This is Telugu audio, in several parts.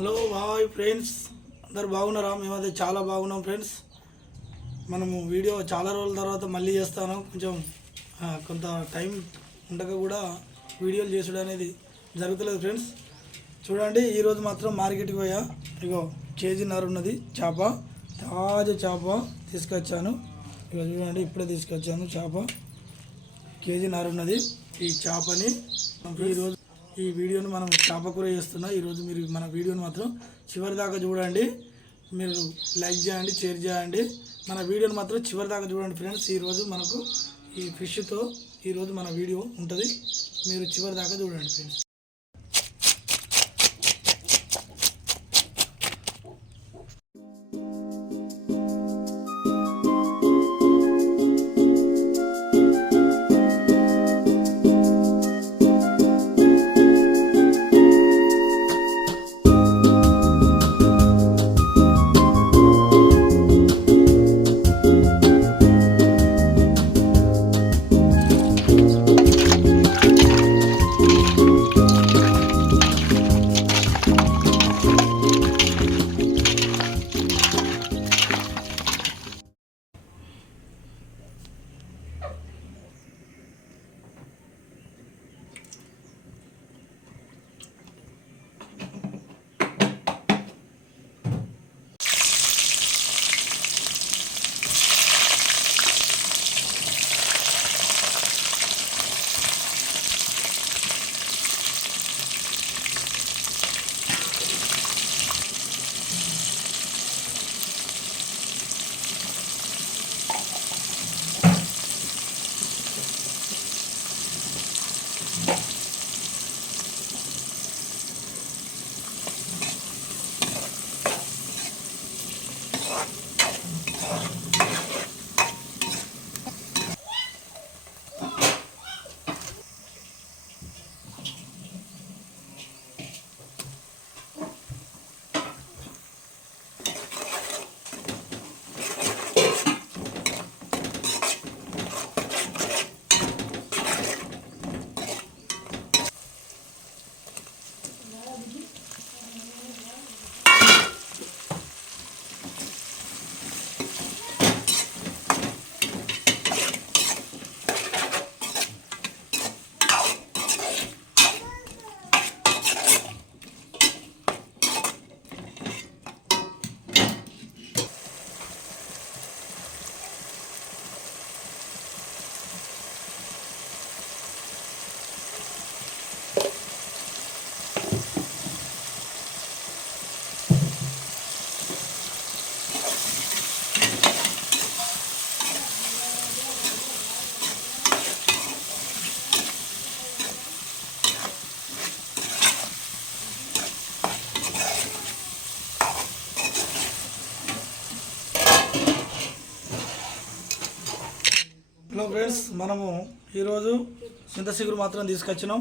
హలో హాయ్ ఫ్రెండ్స్, అందరు బాగున్నారా? మేమైతే చాలా బాగున్నాం ఫ్రెండ్స్. మనము వీడియో చాలా రోజుల తర్వాత మళ్ళీ చేస్తాను. కొంచెం కొంత టైం ఉండక కూడా వీడియోలు చేసుడు అనేది జరుగుతలేదు ఫ్రెండ్స్. చూడండి, ఈరోజు మాత్రం మార్కెట్కి పోయా. ఇగో కేజీన్నర ఉన్నది చేప, తాజా చేప తీసుకొచ్చాను. ఇక చూడండి, ఇప్పుడే తీసుకొచ్చాను చేప. కేజీన్నర ఉన్నది ఈ చేపని. ఈరోజు ఈ వీడియోని మనం చేప కూర చేస్తున్నా. ఈరోజు మీరు మన వీడియోని మాత్రం చివరి దాకా చూడండి. మీరు లైక్ చేయండి, షేర్ చేయండి. మన వీడియోని మాత్రం చివరి దాకా చూడండి ఫ్రెండ్స్. ఈరోజు మనకు ఈ ఫిష్తో ఈరోజు మన వీడియో ఉంటుంది. మీరు చివరి దాకా చూడండి ఫ్రెండ్స్. హలో ఫ్రెండ్స్, మనము ఈరోజు చింత చిగురు మాత్రం తీసుకొచ్చినాం.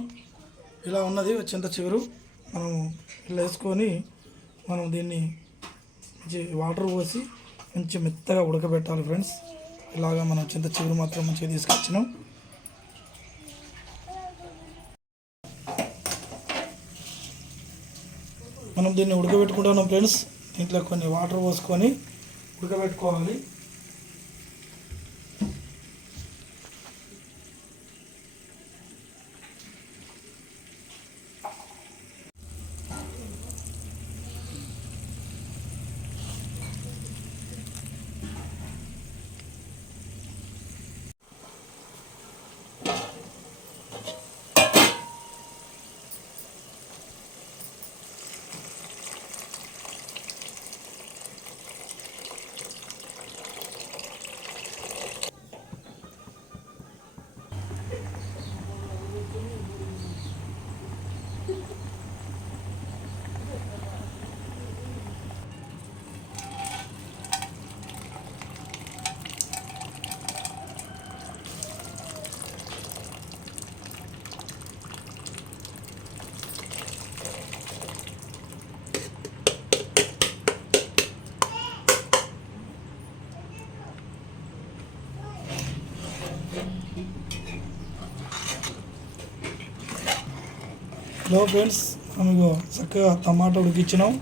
ఇలా ఉన్నది చింత చిగురు. మనము ఇలా వేసుకొని మనం దీన్ని మంచి వాటర్ పోసి మంచి మెత్తగా ఉడకబెట్టాలి ఫ్రెండ్స్. ఇలాగా మనం చింత చిగురు మాత్రం మంచిగా తీసుకొచ్చినాం. మనం దీన్ని ఉడకబెట్టుకుంటున్నాం ఫ్రెండ్స్. దీంట్లో కొన్ని వాటర్ పోసుకొని ఉడకబెట్టుకోవాలి. హలో ఫ్రెండ్స్, మనం ఇగో చక్కగా టమాటా ఉడికించినాం.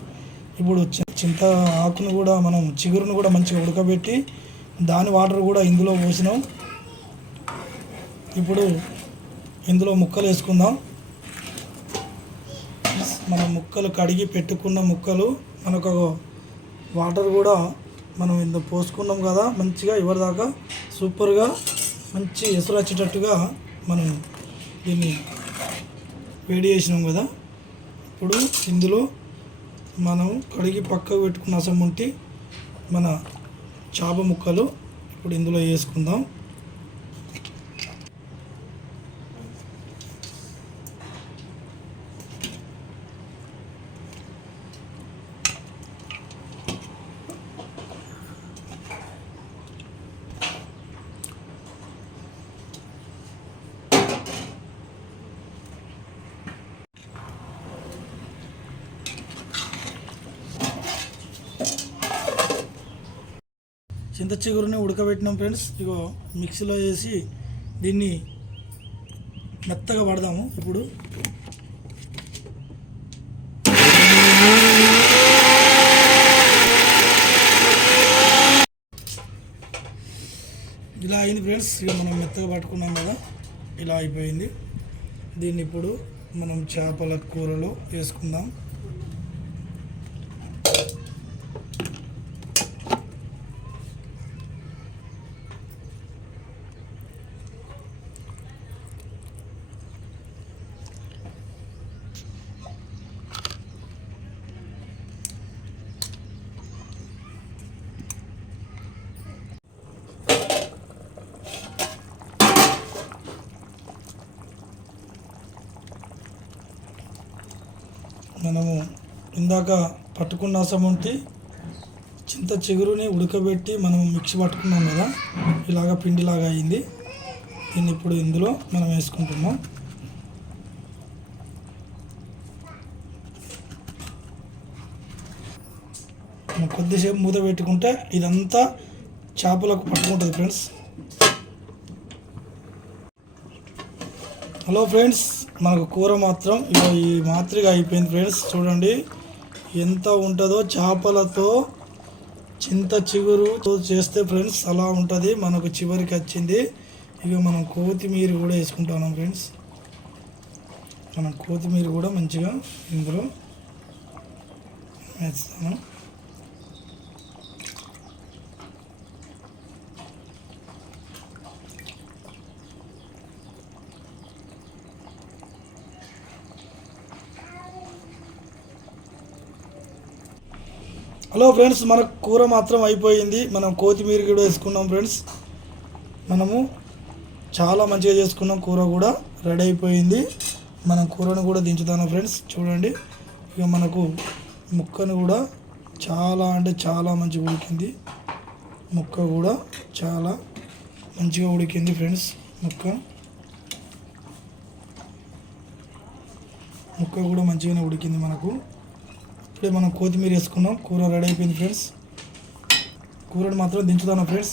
ఇప్పుడు చింత ఆకును కూడా మనం చిగురును కూడా మంచిగా ఉడకబెట్టి దాని వాటర్ కూడా ఇందులో పోసినాం. ఇప్పుడు ఇందులో ముక్కలు వేసుకుందాం. మనం ముక్కలు కడిగి పెట్టుకున్న ముక్కలు మనకు వాటర్ కూడా మనం ఇంత పోసుకున్నాం కదా, మంచిగా ఇవరిదాకా సూపర్గా మంచి ఎసురు వచ్చేటట్టుగా మనం దీన్ని వేడి చేసినాం కదా. ఇప్పుడు ఇందులో మనం కడిగి పక్కకు పెట్టుకున్న అసముంటి మన చేప ముక్కలు ఇప్పుడు ఇందులో వేసుకుందాం. చింత చిగురుని ఉడకబెట్టినాం ఫ్రెండ్స్. ఇగో మిక్సీలో వేసి దీన్ని మెత్తగా పడదాము. ఇప్పుడు ఇలా అయింది ఫ్రెండ్స్. ఇక మనం మెత్తగా పట్టుకున్నాం కదా, ఇలా అయిపోయింది. దీన్ని ఇప్పుడు మనం చేపల కూరలో వేసుకుందాం. మనము ఇందాక పట్టుకున్న అసముంటి చింత చిగురుని ఉడకబెట్టి మనం మిక్సీ పట్టుకున్నాం కదా, ఇలాగా పిండిలాగా అయింది. దీన్ని ఇప్పుడు ఇందులో మనం వేసుకుంటున్నాం. మనం కొద్దిసేపు మూత పెట్టుకుంటే ఇదంతా చేపలకు పట్టుకుంటుంది ఫ్రెండ్స్. హలో ఫ్రెండ్స్, మనకు కూర మాత్రం ఈ మాత్రగా అయిపోయింది ఫ్రెండ్స్. చూడండి ఎంత ఉంటుందో చేపలతో చింత చిగురుతో చేస్తే ఫ్రెండ్స్ అలా ఉంటుంది. మనకు చివరికి వచ్చింది. ఇక మనం కొత్తిమీర కూడా వేసుకుంటున్నాం ఫ్రెండ్స్. మనం కొత్తిమీర కూడా మంచిగా ఇందులో వేస్తాము. హలో ఫ్రెండ్స్, మన కూర మాత్రం అయిపోయింది. మనం కొత్తిమీర కూడా వేసుకున్నాం ఫ్రెండ్స్. మనము చాలా మంచిగా చేసుకున్నాం. కూర కూడా రెడీ అయిపోయింది. మనం కూరను కూడా దించుతాను ఫ్రెండ్స్. చూడండి ఇక మనకు ముక్కను కూడా చాలా అంటే చాలా మంచిగా ఉడికింది. ముక్క కూడా చాలా మంచిగా ఉడికింది ఫ్రెండ్స్. ముక్క కూడా మంచిగానే ఉడికింది మనకు. ఇప్పుడే మనం కొత్తిమీర వేసుకున్నాం. కూర రెడీ అయిపోయింది ఫ్రెండ్స్. కూరని మాత్రం దించుతాను ఫ్రెండ్స్.